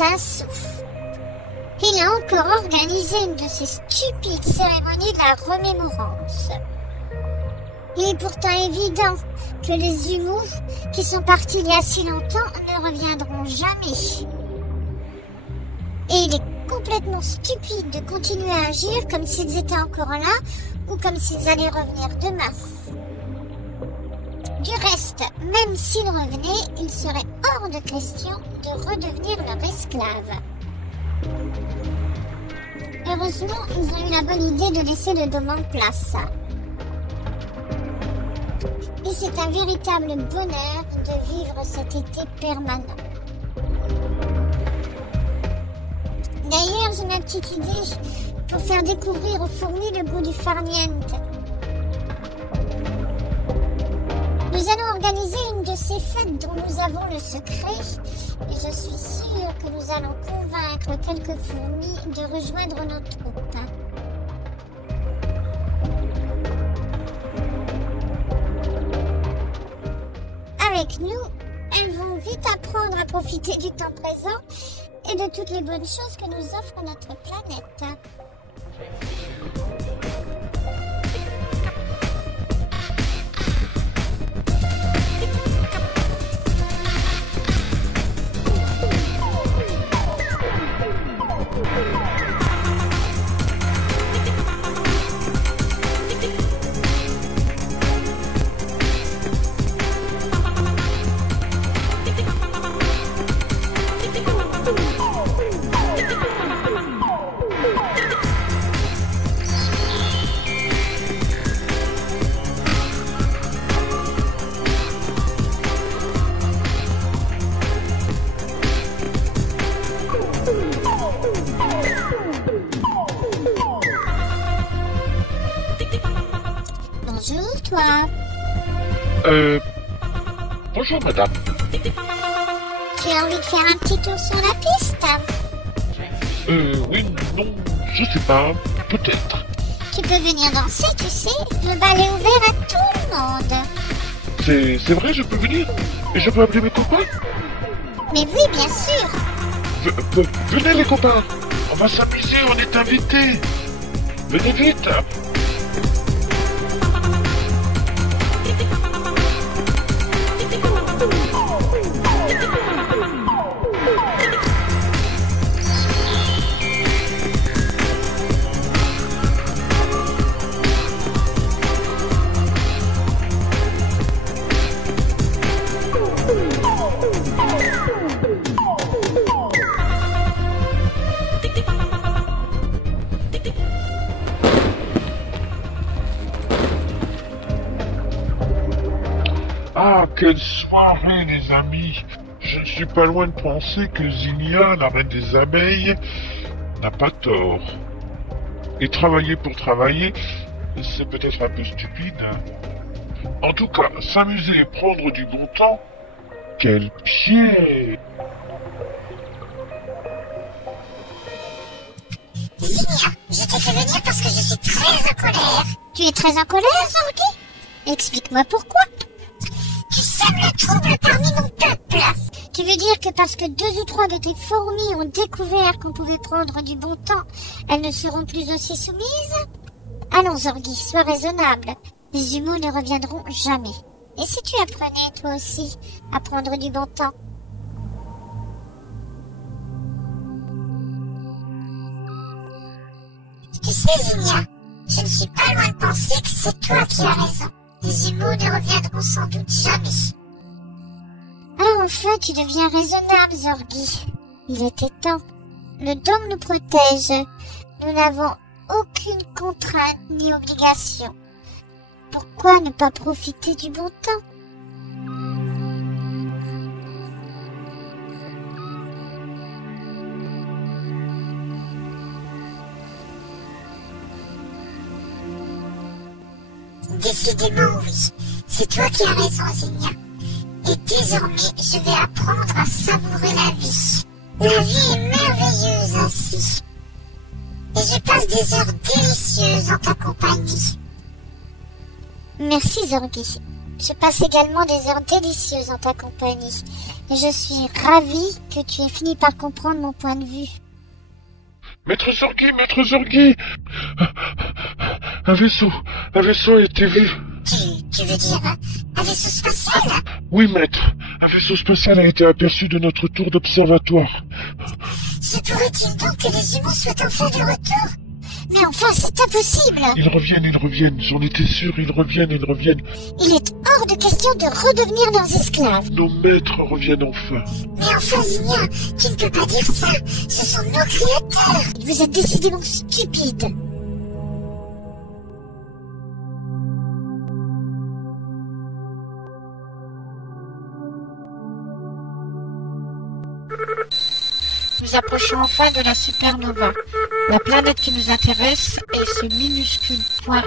avait un sou. Il a encore organisé une de ces stupides cérémonies de la remémorance. Il est pourtant évident que les humours qui sont partis il y a si longtemps ne reviendront jamais. Et il est complètement stupide de continuer à agir comme s'ils étaient encore là ou comme s'ils allaient revenir demain. Du reste, même s'ils revenaient, il serait hors de question de redevenir leur esclave. Heureusement, ils ont eu la bonne idée de laisser le dôme en place. Et c'est un véritable bonheur de vivre cet été permanent. D'ailleurs, j'ai ma petite idée pour faire découvrir aux fourmis le goût du farniente. Nous allons organiser une de ces fêtes dont nous avons le secret et je suis sûre que nous allons convaincre quelques fourmis de rejoindre nos troupes. Avec nous, elles vont vite apprendre à profiter du temps présent et de toutes les bonnes choses que nous offre notre planète. Bonjour, toi. Bonjour, madame. Tu as envie de faire un petit tour sur la piste? Oui, non, je sais pas, peut-être. Tu peux venir danser, tu sais. Le bal est ouvert à tout le monde. C'est vrai, je peux venir? Et je peux appeler mes copains? Mais oui, bien sûr. Venez, les copains. On va s'amuser, on est invités. Venez vite. Ah, quelle soirée, les amis! Je ne suis pas loin de penser que Zinnia, la reine des abeilles, n'a pas tort. Et travailler pour travailler, c'est peut-être un peu stupide. En tout cas, s'amuser et prendre du bon temps, quel pied! Zinnia, je t'ai fait venir parce que je suis très en colère. Tu es très en colère, Zorgi? Explique-moi pourquoi. Tu sèmes le trouble parmi mon peuple. Tu veux dire que parce que 2 ou 3 de tes fourmis ont découvert qu'on pouvait prendre du bon temps, elles ne seront plus aussi soumises? Allons, Zorgi, sois raisonnable. Les humains ne reviendront jamais. Et si tu apprenais, toi aussi, à prendre du bon temps? Tu sais, Zinnia, je ne suis pas loin de penser que c'est toi qui as raison. Les humains ne reviendront sans doute jamais. Ah, enfin, tu deviens raisonnable, Zorgi. Il était temps. Le dôme nous protège. Nous n'avons aucune contrainte ni obligation. Pourquoi ne pas profiter du bon temps? Décidément, oui. C'est toi qui as raison, Zinnia. Et désormais, je vais apprendre à savourer la vie. La vie est merveilleuse ainsi. Et je passe des heures délicieuses en ta compagnie. Merci, Zorgi. Je passe également des heures délicieuses en ta compagnie. Et je suis ravie que tu aies fini par comprendre mon point de vue. Maître Zorgi! Un vaisseau a été vu. Tu veux dire un vaisseau spatial? Oui, maître. Un vaisseau spatial a été aperçu de notre tour d'observatoire. Se pourrait-il donc que les humains soient enfin de retour? Mais enfin, c'est impossible! Ils reviennent, j'en étais sûr, ils reviennent. Il est hors de question de redevenir leurs esclaves. Nos maîtres reviennent enfin. Mais enfin, Zinnia, tu ne peux pas dire ça. Ce sont nos créateurs. Vous êtes décidément stupides. Nous approchons enfin de la supernova. La planète qui nous intéresse est ce minuscule point.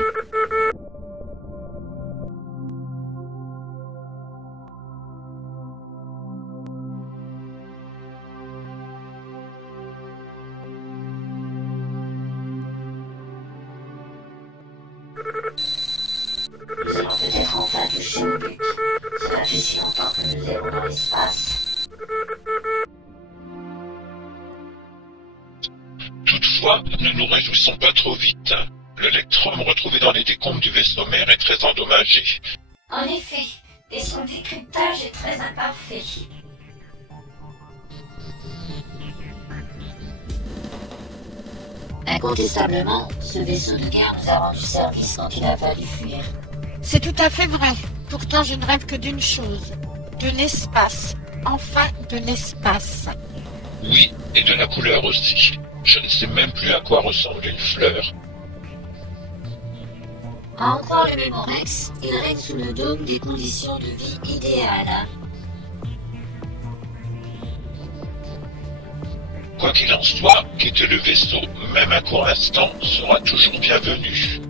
Nous allons peut-être enfin toucher au but. Cela fait si longtemps que nous errons dans l'espace. Toutefois, ne nous réjouissons pas trop vite. L'électrum retrouvé dans les décombres du vaisseau mère est très endommagé. En effet, et son décryptage est très imparfait. Incontestablement, ce vaisseau de guerre nous a rendu service quand il a fallu fuir. C'est tout à fait vrai. Pourtant, je ne rêve que d'une chose. De l'espace. Enfin, de l'espace. Oui, et de la couleur aussi. Je ne sais même plus à quoi ressemble une fleur. À en croire le Mémorex, il règne sous le dôme des conditions de vie idéales. Quoi qu'il en soit, quitter le vaisseau, même un court instant, sera toujours bienvenu.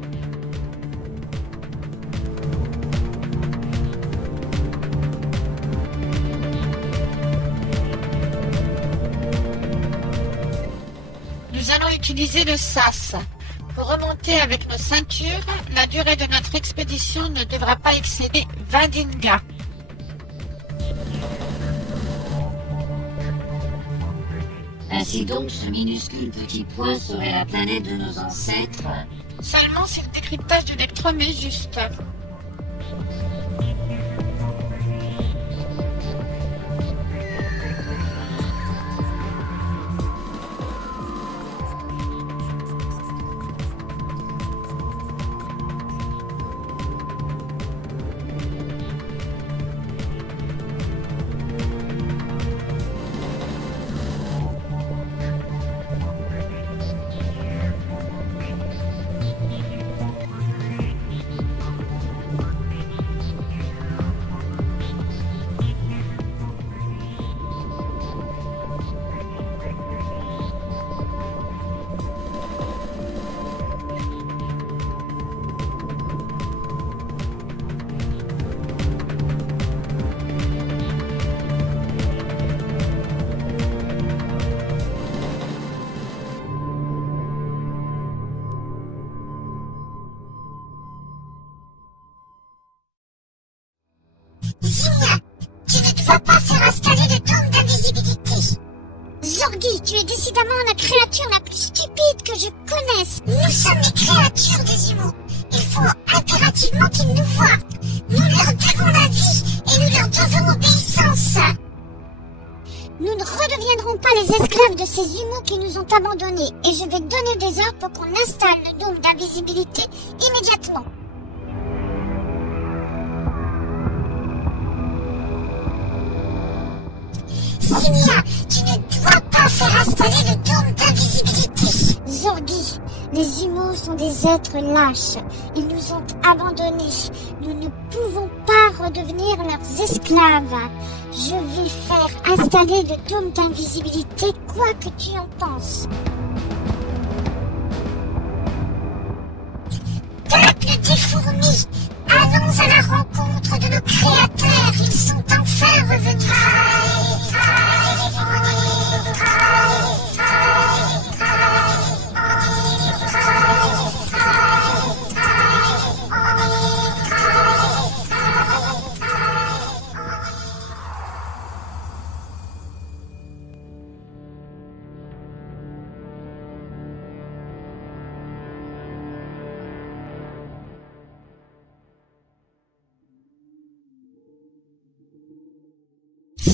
Nous allons utiliser le SAS. Pour remonter avec nos ceintures, la durée de notre expédition ne devra pas excéder 20 dingas. Ainsi donc, ce minuscule petit point serait la planète de nos ancêtres. Seulement si le décryptage de l'électrum est juste. Zinnia, tu ne dois pas faire installer le dôme d'invisibilité. Zorgi, tu es décidément la créature la plus stupide que je connaisse. Nous sommes les créatures des humains. Il faut impérativement qu'ils nous voient. Nous leur devons la vie et nous leur devons obéissance. Nous ne redeviendrons pas les esclaves de ces humains qui nous ont abandonnés et je vais donner des ordres pour qu'on installe le dôme d'invisibilité immédiatement. Zinnia, tu ne dois pas faire installer le dôme d'invisibilité. Zorgi, les humains sont des êtres lâches. Ils nous ont abandonnés. Nous ne pouvons pas redevenir leurs esclaves. Je vais faire installer le dôme d'invisibilité, quoi que tu en penses. Peuple des fourmis, allons à la rencontre de nos créateurs. Ils sont enfin revenus.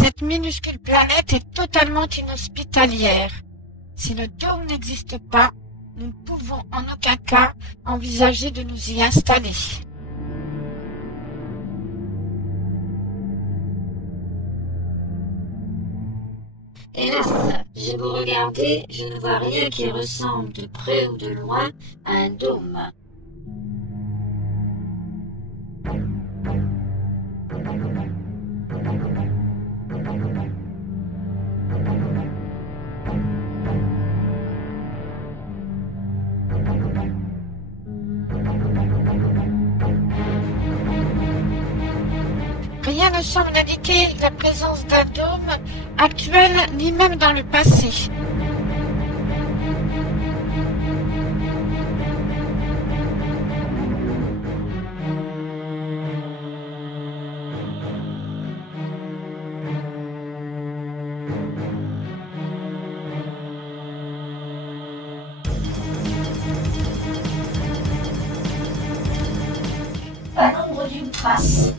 Cette minuscule planète est totalement inhospitalière. Si le dôme n'existe pas, nous ne pouvons en aucun cas envisager de nous y installer. Hélas, j'ai beau regarder, je ne vois rien qui ressemble de près ou de loin à un dôme. Rien ne semble indiquer la présence d'un dôme actuel ni même dans le passé. Pas nombre d'une trace.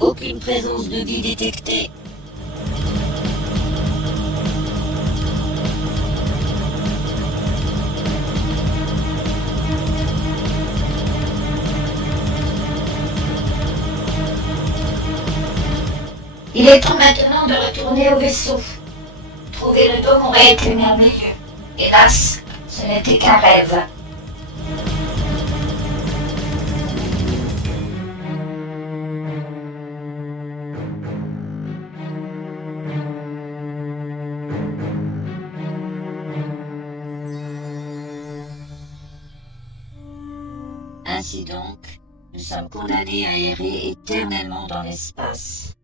Aucune présence de vie détectée. Il est temps maintenant de retourner au vaisseau. Trouver le dôme aurait été merveilleux. Hélas, ce n'était qu'un rêve. Ainsi donc, nous sommes condamnés à errer éternellement dans l'espace.